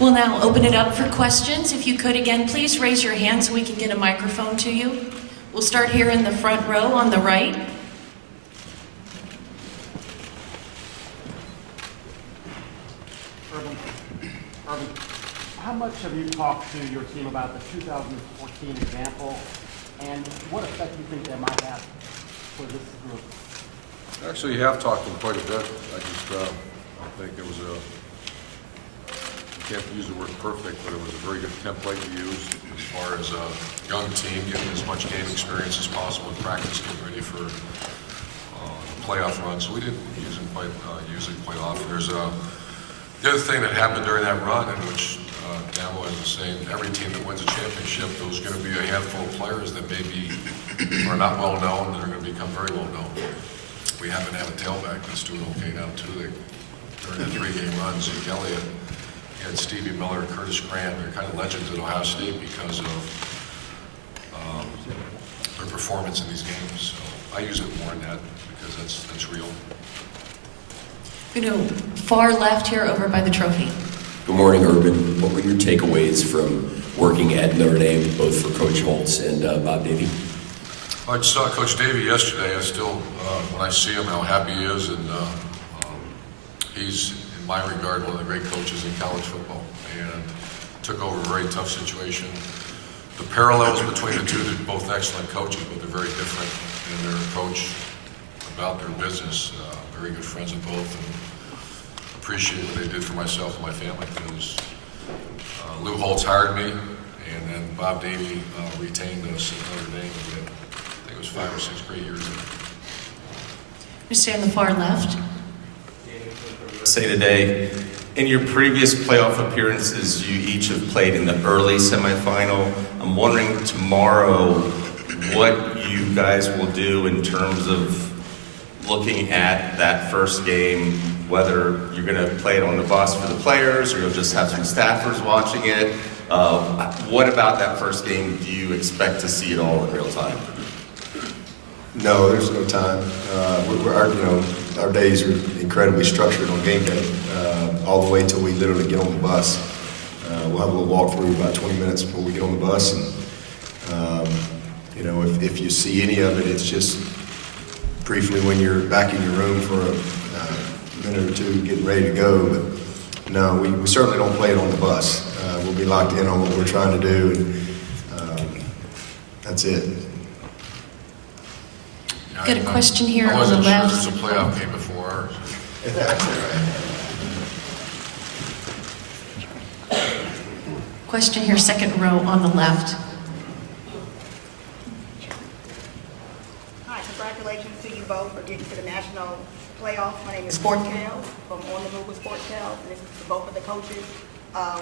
We'll now open it up for questions. If you could, again, please raise your hand so we can get a microphone to you. We'll start here in the front row on the right. Urban, how much have you talked to your team about the 2014 example, and what effect do you think that might have for this group? Actually, you have talked to them quite a bit. I think it was I can't use the word perfect, but it was a very good template to use as far as a young team getting as much game experience as possible in practice, getting ready for the playoff run. So we didn't use it quite often. There's the other thing that happened during that run, in which Dabo was saying, every team that wins a championship, there's going to be a handful of players that maybe are not well known, that are going to become very well known. We happen to have a tailback that's doing okay now too. During the 3-game run, Zeke Elliott, you had Stevie Miller, Curtis Grant. They're kind of legends at Ohio State because of their performance in these games. So I use it more than that because that's real. You know, far left here over by the trophy. Good morning, Urban. What were your takeaways from working at Notre Dame, both for Coach Holtz and Bob Davie? I just saw Coach Davie yesterday. I still, when I see him, how happy he is, and he's, in my regard, one of the great coaches in college football, and took over a very tough situation. The parallels between the two, they're both excellent coaches, but they're very different in their approach about their business. Very good friends of both, and appreciate what they did for myself and my family, because Lou Holtz hired me, and then Bob Davie retained us at Notre Dame. I think it was 5 or 6 great years. You stay on the far left. Say today, in your previous playoff appearances, you each have played in the early semifinal. I'm wondering tomorrow what you guys will do in terms of looking at that first game, whether you're going to play it on the bus for the players or you'll just have some staffers watching it. What about that first game do you expect to see it all in real time? No, there's no time. Our days are incredibly structured on game day, all the way till we literally get on the bus. We'll have a little walkthrough about 20 minutes before we get on the bus, and if you see any of it, it's just briefly when you're back in your room for a minute or two getting ready to go. But no, we certainly don't play it on the bus. We'll be locked in on what we're trying to do, and that's it. Got a question here I on the wasn't sure left. this was a playoff game before. Question here, second row on the left. Hi, congratulations to you both for getting to the national playoffs. My name is Sports Tales from On the Move with Sports Tales, and this is to both of the coaches.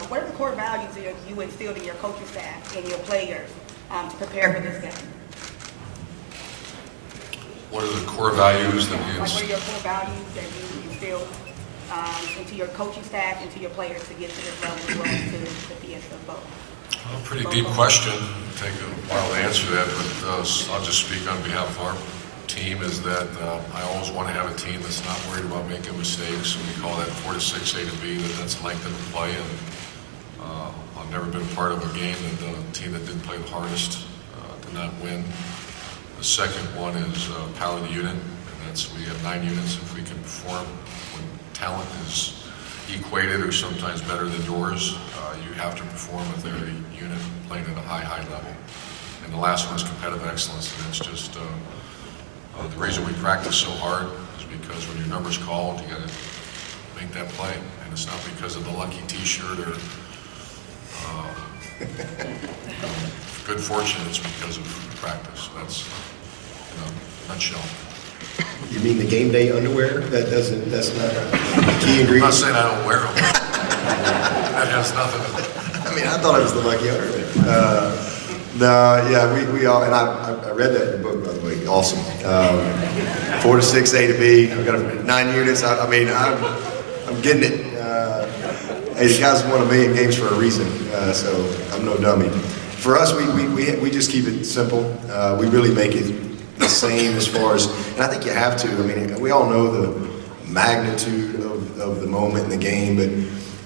What are the core values that you instilled in your coaching staff and your players to prepare for this game? What are the core values that we What are your core values that you instilled into your coaching staff and to your players to get to this level as well as to the Fiesta Bowl? Well, pretty deep question. It'll take a while to answer that, but I'll just speak on behalf of our team, is that I always want to have a team that's not worried about making mistakes. And we call that 4 to 6 A to B, that's length of the play. And I've never been part of a game that the team that didn't play the hardest did not win. The second one is power the unit, and that's we have 9 units. If we can perform when talent is equated or sometimes better than yours, you have to perform with every unit playing at a high level. And the last one is competitive excellence, and it's just the reason we practice so hard is because when your number's called, you got to make that play, and it's not because of the lucky T-shirt or good fortune. It's because of practice. That's in a nutshell. You mean the game day underwear? That's not a key ingredient? I'm not saying I don't wear them. That has nothing to I mean, I thought it was the lucky underwear. We all, and I read that in the book, by the way. Awesome. 4 to 6 A to B. I've got 9 units. I'm getting it. Hey, the guys won 1 million games for a reason, so I'm no dummy. For us, we just keep it simple. We really make it the same as far as, and I think you have to. I mean, we all know the magnitude of the moment in the game, but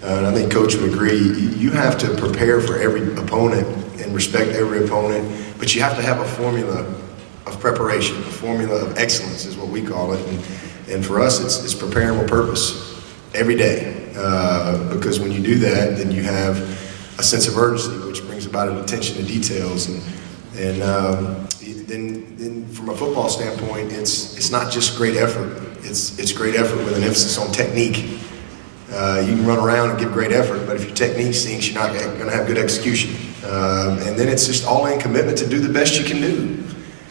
and I think Coach would agree, you have to prepare for every opponent and respect every opponent, but you have to have a formula of preparation, a formula of excellence is what we call it. And for us, it's preparing with purpose every day. Because when you do that, then you have a sense of urgency, which brings about an attention to details. And then from a football standpoint, it's not just great effort. It's great effort with an emphasis on technique. You can run around and give great effort, but if your technique stinks, you're not going to have good execution. And then it's just all-in commitment to do the best you can do.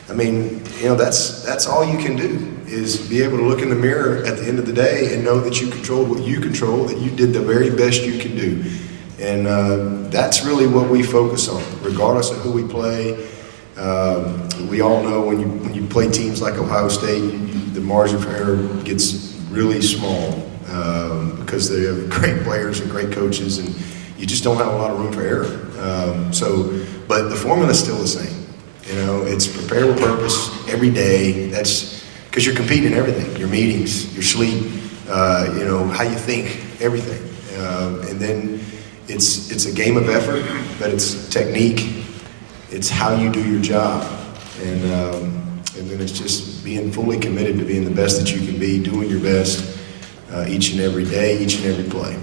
I mean, that's all you can do, is be able to look in the mirror at the end of the day and know that you controlled what you control, that you did the very best you can do. And that's really what we focus on, regardless of who we play. We all know when you play teams like Ohio State, the margin for error gets really small because they have great players and great coaches, and you just don't have a lot of room for error. But the formula is still the same. It's prepare with purpose every day. That's because you're competing in everything, your meetings, your sleep, how you think, everything. And then it's a game of effort, but it's technique. It's how you do your job. And then it's just being fully committed to being the best that you can be, doing your best each and every day, each and every play.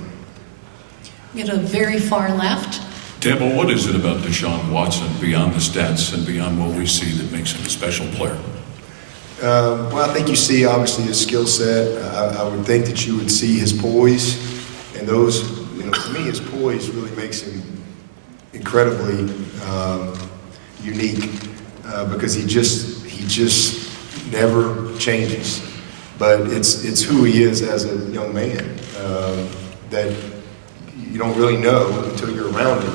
Get a very far left. Dabo, what is it about Deshaun Watson, beyond the stats and beyond what we see, that makes him a special player? Well, I think you see, obviously, his skill set. I would think that you would see his poise. And those, to me, his poise really makes him incredibly unique because he just never changes. But it's who he is as a young man that you don't really know until you're around him.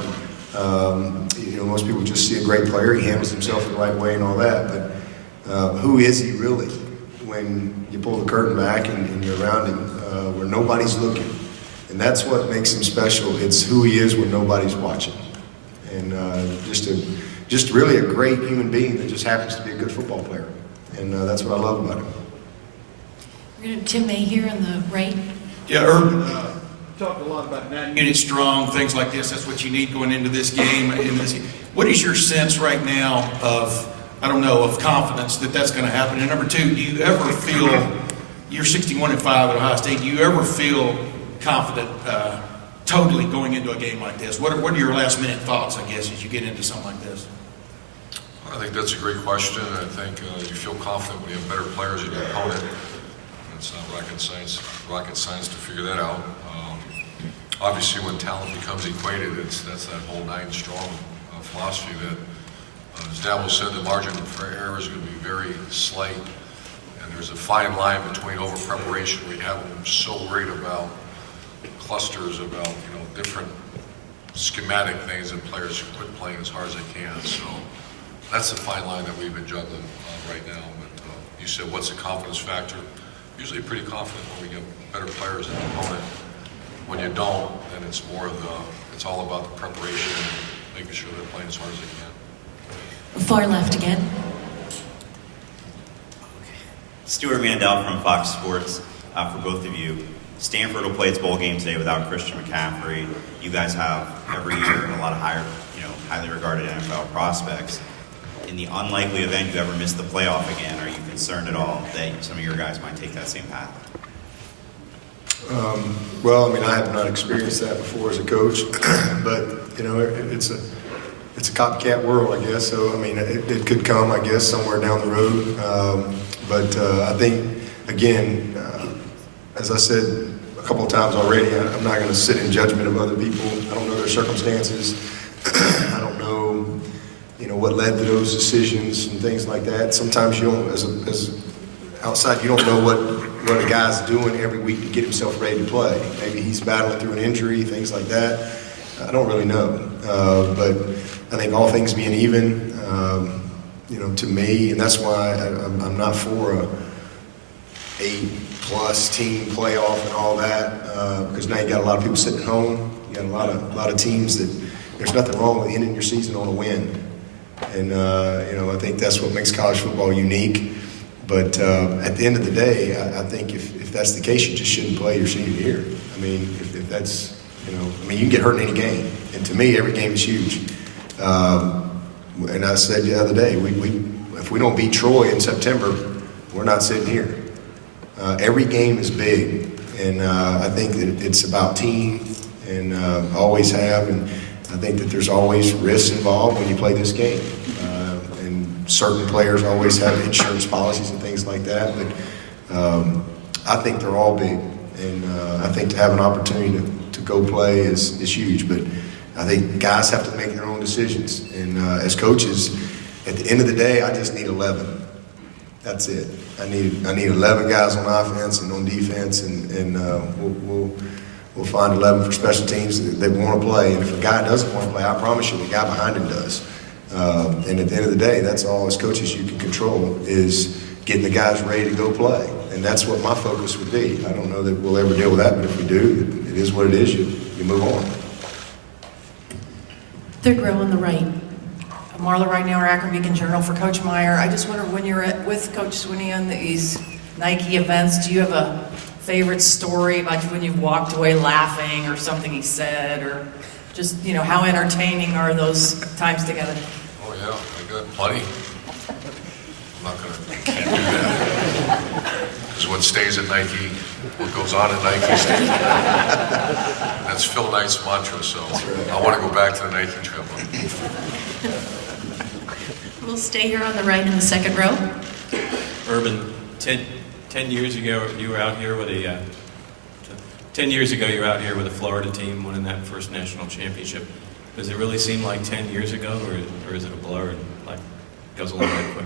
Most people just see a great player. He handles himself the right way and all that. But who is he really when you pull the curtain back and you're around him where nobody's looking? And that's what makes him special. It's who he is when nobody's watching. And just really a great human being that just happens to be a good football player. And that's what I love about him. We're going to Tim May here on the right. Yeah, Urban talked a lot about 9 units strong, things like this. That's what you need going into this game. What is your sense right now of confidence that that's going to happen? And number two, do you ever feel, you're 61-5 at Ohio State, do you ever feel confident totally going into a game like this? What are your last minute thoughts, I guess, as you get into something like this? I think that's a great question. I think you feel confident when you have better players than your opponent. It's not rocket science to figure that out. Obviously, when talent becomes equated, that's that whole 9 strong philosophy that, as Dabo said, the margin for error is going to be very slight, and there's a fine line between over-preparation, where you have them so worried about clusters, about different schematic things, and players quit playing as hard as they can. So that's the fine line that we've been juggling right now. But you said, what's the confidence factor? Usually pretty confident when we get better players than the opponent. When you don't, then it's it's all about the preparation and making sure they're playing as hard as they can. Far left again. Stuart Mandel from Fox Sports. For both of you, Stanford will play its bowl game today without Christian McCaffrey. You guys have every year a lot of highly regarded NFL prospects. In the unlikely event you ever miss the playoff again, are you concerned at all that some of your guys might take that same path? Well, I have not experienced that before as a coach, but it's a copycat world, I guess. So it could come, I guess, somewhere down the road. But I think, again, as I said a couple of times already, I'm not going to sit in judgment of other people. I don't know their circumstances. I don't know, what led to those decisions and things like that. Sometimes you don't, as outside, you don't know what a guy's doing every week to get himself ready to play. Maybe he's battling through an injury, things like that. I don't really know. But I think all things being even, to me, and that's why I'm not for a 8+ team playoff and all that, because now you got a lot of people sitting at home. You got a lot of teams that there's nothing wrong with ending your season on a win. And, I think that's what makes college football unique. But at the end of the day, I think if that's the case, you just shouldn't play your senior year. If You know, I mean, you can get hurt in any game, and to me, every game is huge. And I said the other day, if we don't beat Troy in September, we're not sitting here. Every game is big, and I think that it's about team, and always have, and I think that there's always risks involved when you play this game. And certain players always have insurance policies and things like that, but I think they're all big, and I think to have an opportunity to go play is huge, but I think guys have to make their own decisions, and as coaches, at the end of the day, I just need 11. That's it. I need 11 guys on offense and on defense, and we'll find 11 for special teams that want to play. And if a guy doesn't want to play, I promise you, the guy behind him does. And at the end of the day, that's all as coaches you can control is getting the guys ready to go play. And that's what my focus would be. I don't know that we'll ever deal with that, but if we do, it is what it is. You move on. Third row on the right. Marla Ragnar, Akron Beacon Journal for Coach Meyer. I just wonder, when you're with Coach Swinney on these Nike events, do you have a favorite story about when you've walked away laughing or something he said, or just, you know, how entertaining are those times together? Oh yeah, I got plenty. Can't do that. Because what stays at Nike, what goes on at Nike stays at Nike. That's Phil Knight's mantra, so I want to go back to the Nike trip. We'll stay here on the right in the second row. Urban, 10 years ago, you were out here with a 10 years ago, you were out here with a Florida team winning that first national championship. Does it really seem like 10 years ago, or is it a blur and like goes a little bit quick?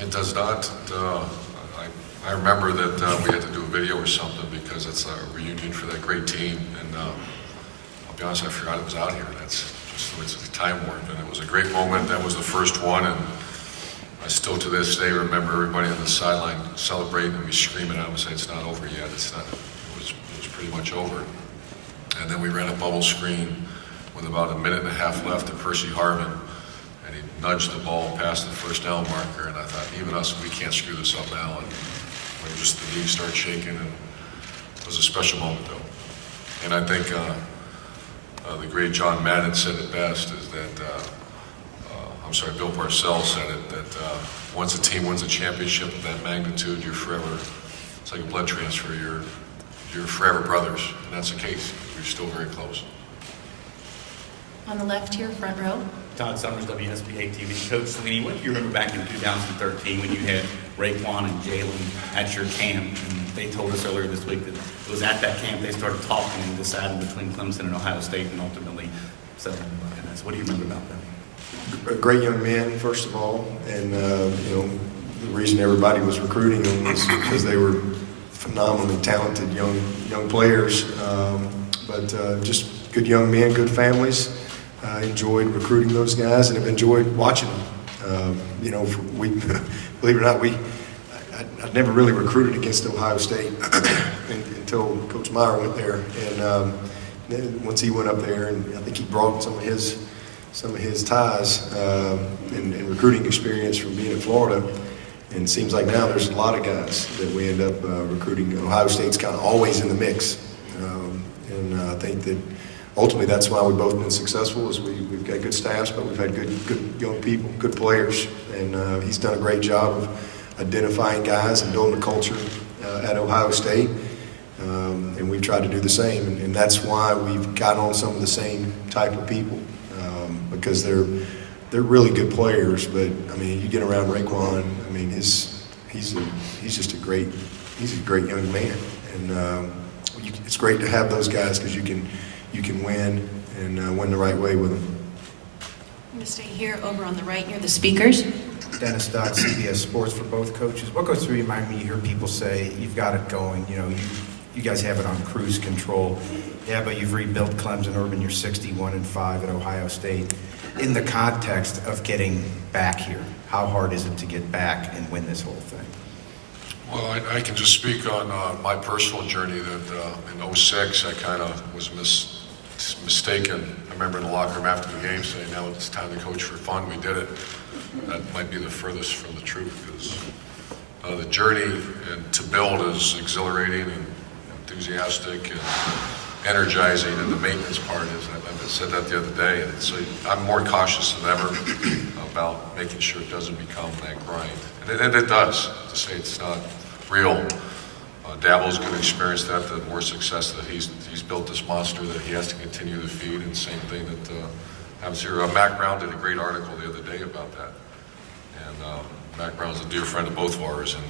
It does not. I remember that we had to do a video or something because it's a reunion for that great team, and I'll be honest, I forgot it was out here. That's just the way it's time warp, and it was a great moment. That was the first one, and I still to this day remember everybody on the sideline celebrating and me screaming at them and saying, "It's not over yet. It's not." It was pretty much over. And then we ran a bubble screen with about a minute and a half left to Percy Harvin, and he nudged the ball past the first down marker, and I thought, even us, we can't screw this up now. And when just the knees started shaking, and it was a special moment, though. And I think the great John Madden said it best, is that, Bill Parcells said it, that once a team wins a championship of that magnitude, you're forever, it's like a blood transfer, you're forever brothers, and that's the case. We're still very close. On the left here, front row. Todd Summers, WSBA TV. Coach Swinney, what do you remember back in 2013 when you had Raekwon and Jalen at your camp? And they told us earlier this week that it was at that camp they started talking and deciding between Clemson and Ohio State, and ultimately settling on Buckeyes. What do you remember about that? A great young man, first of all, and the reason everybody was recruiting them was because they were phenomenally talented young players, but just good young men, good families. I enjoyed recruiting those guys and have enjoyed watching them. Believe it or not, I'd never really recruited against Ohio State until Coach Meyer went there, and then once he went up there, and I think he brought some of his ties and recruiting experience from being in Florida. And it seems like now there's a lot of guys that we end up recruiting. Ohio State's kind of always in the mix, and I think that ultimately that's why we've both been successful. Is we've got good staffs, but we've had good young people, good players, and he's done a great job of identifying guys and building a culture at Ohio State. And we've tried to do the same, and that's why we've got on some of the same type of people, because they're really good players. But I mean, you get around Raekwon, I mean, he's just a great young man, and it's great to have those guys because you can win and win the right way with them. I'm going to stay here over on the right near the speakers. Dennis Dodd, CBS Sports for both coaches. What goes through your mind when you hear people say, you've got it going, you guys have it on cruise control. Yeah, but you've rebuilt Clemson. Urban, you're 61-5 at Ohio State. In the context of getting back here, how hard is it to get back and win this whole thing? Well, I can just speak on my personal journey that in 06 I kind of was mistaken. I remember in the locker room after the game saying, now it's time to coach for fun. We did it. That might be the furthest from the truth, because the journey and to build is exhilarating and enthusiastic, and energizing and the maintenance part is. I said that the other day, and so I'm more cautious than ever about making sure it doesn't become that grind. And it does, to say it's not real. Dabo's going to experience that, the more success that he's built this monster that he has to continue to feed, and same thing that happens here. Mac Brown did a great article the other day about that. And Mac Brown's a dear friend of both of ours, and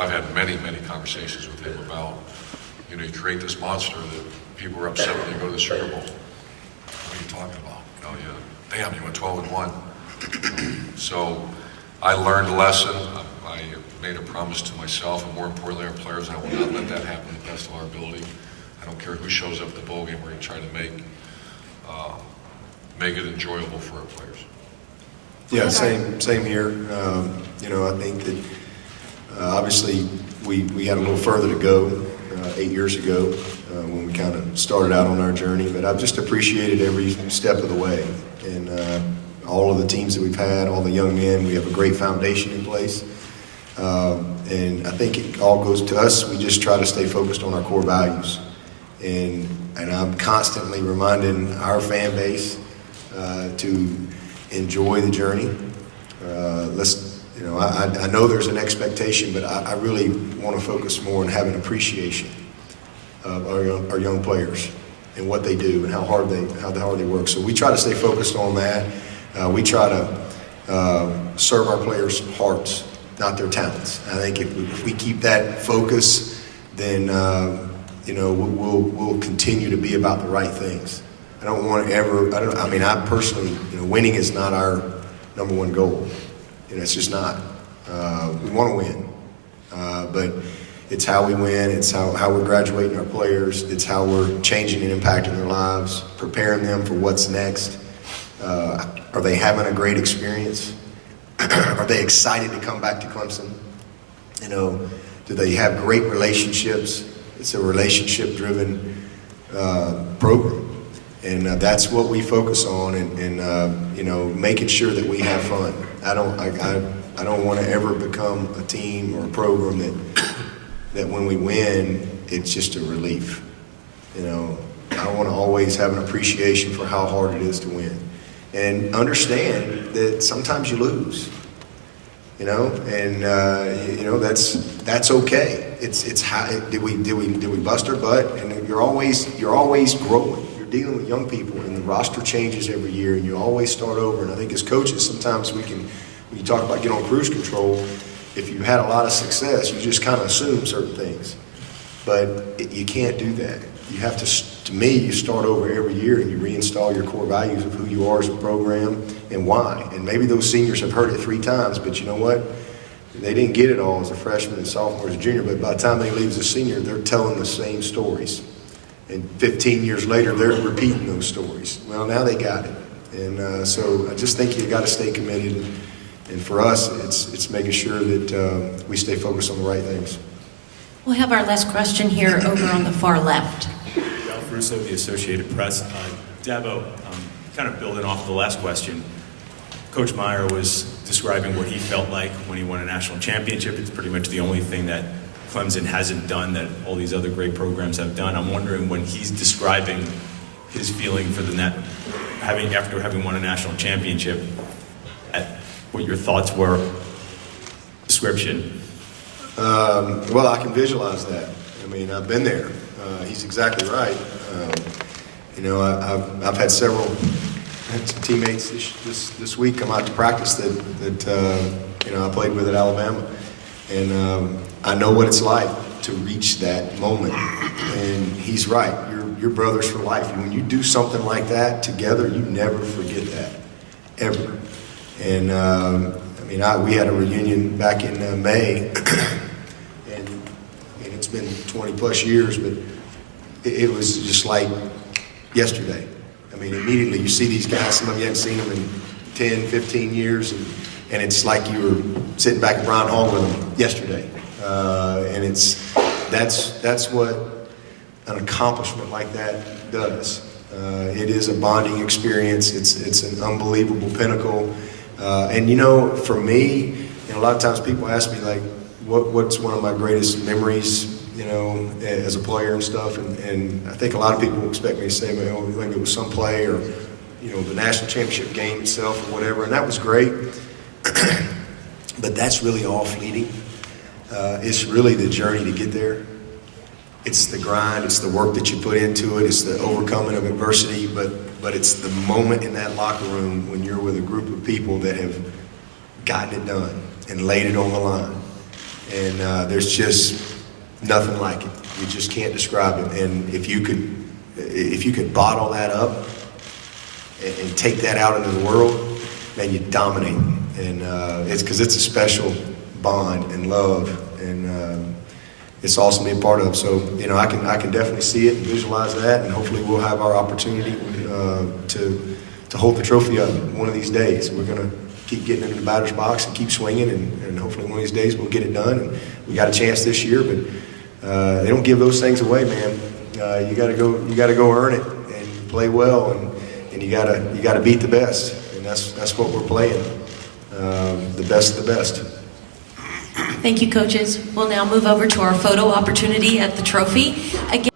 I've had many, many conversations with him about, you know, you create this monster that people are upset when you go to the Super Bowl. What are you talking about? Oh yeah, damn, you went 12-1. So I learned a lesson. I made a promise to myself, and more importantly our players, I will not let that happen to the best of our ability. I don't care who shows up at the bowl game, we're going to try to make it enjoyable for our players. Yeah, same here. You know, I think that obviously we had a little further to go 8 years ago when we kind of started out on our journey, but I've just appreciated every step of the way. And all of the teams that we've had, all the young men, we have a great foundation in place. And I think it all goes to us. We just try to stay focused on our core values. And I'm constantly reminding our fan base to enjoy the journey. You know, I know there's an expectation, but I really want to focus more on having appreciation of our young players and what they do and how hard they work. So we try to stay focused on that. We try to serve our players' hearts, not their talents. I think if we keep that focus, then you know, we'll continue to be about the right things. I don't want to ever. I personally, you know, winning is not our number one goal. You know, it's just not. We want to win, but it's how we win. It's how we're graduating our players. It's how we're changing and impacting their lives, preparing them for what's next. Are they having a great experience? Are they excited to come back to Clemson? You know, do they have great relationships? It's a relationship-driven program. And that's what we focus on, and you know, making sure that we have fun. I don't want to ever become a team or a program that when we win, it's just a relief. You know, I want to always have an appreciation for how hard it is to win, and understand that sometimes you lose. You know, and you know, that's okay. It's how did we bust our butt? And you're always growing. Dealing with young people, and the roster changes every year, and you always start over. And I think as coaches, sometimes when you talk about getting on cruise control, if you had a lot of success, you just kind of assume certain things. But you can't do that. You have to me, you start over every year and you reinstall your core values of who you are as a program and why. And maybe those seniors have heard it 3 times, but you know what? They didn't get it all as a freshman and sophomore, as a junior, but by the time they leave as a senior, they're telling the same stories. And 15 years later, they're repeating those stories. Well, now they got it. And so I just think you got to stay committed. And for us, it's making sure that we stay focused on the right things. We'll have our last question here over on the far left. Ralph Russo, the Associated Press. Dabo, kind of building off of the last question, Coach Meyer was describing what he felt like when he won a national championship. It's pretty much the only thing that Clemson hasn't done that all these other great programs have done. I'm wondering, when he's describing his feeling for after having won a national championship, what your thoughts were. Description. Well, I can visualize that. I mean, I've been there. He's exactly right. You know, I've had some teammates this week come out to practice that you know, I played with at Alabama. And I know what it's like to reach that moment. And he's right. You're brothers for life. And when you do something like that together, you never forget that, ever. And I mean, we had a reunion back in May, and it's been 20 plus years, but it was just like yesterday. I mean, immediately you see these guys. Some of you haven't seen them in 10, 15 years, and it's like you were sitting back at Brown Hall with them yesterday. And that's what an accomplishment like that does. It is a bonding experience. It's an unbelievable pinnacle. And you know, for me, a lot of times people ask me, like, what's one of my greatest memories, you know, as a player and stuff. And I think a lot of people expect me to say, well, maybe it was some play or, you know, the national championship game itself or whatever, and that was great. But that's really all fleeting. It's really the journey to get there. It's the grind, it's the work that you put into it, it's the overcoming of adversity, but it's the moment in that locker room when you're with a group of people that have gotten it done and laid it on the line. And there's just nothing like it. You just can't describe it. And if you could bottle that up and take that out into the world, man, you dominate. And it's because it's a special bond and love, and it's awesome to be a part of. So, you know, I can definitely see it and visualize that, and hopefully we'll have our opportunity to hold the trophy up one of these days. We're going to keep getting into the batter's box and keep swinging, and hopefully one of these days we'll get it done. And we got a chance this year, but they don't give those things away, man. You got to go earn it and play well, and you got to beat the best, and that's what we're playing. The best of the best. Thank you, coaches. We'll now move over to our photo opportunity at the trophy. Again,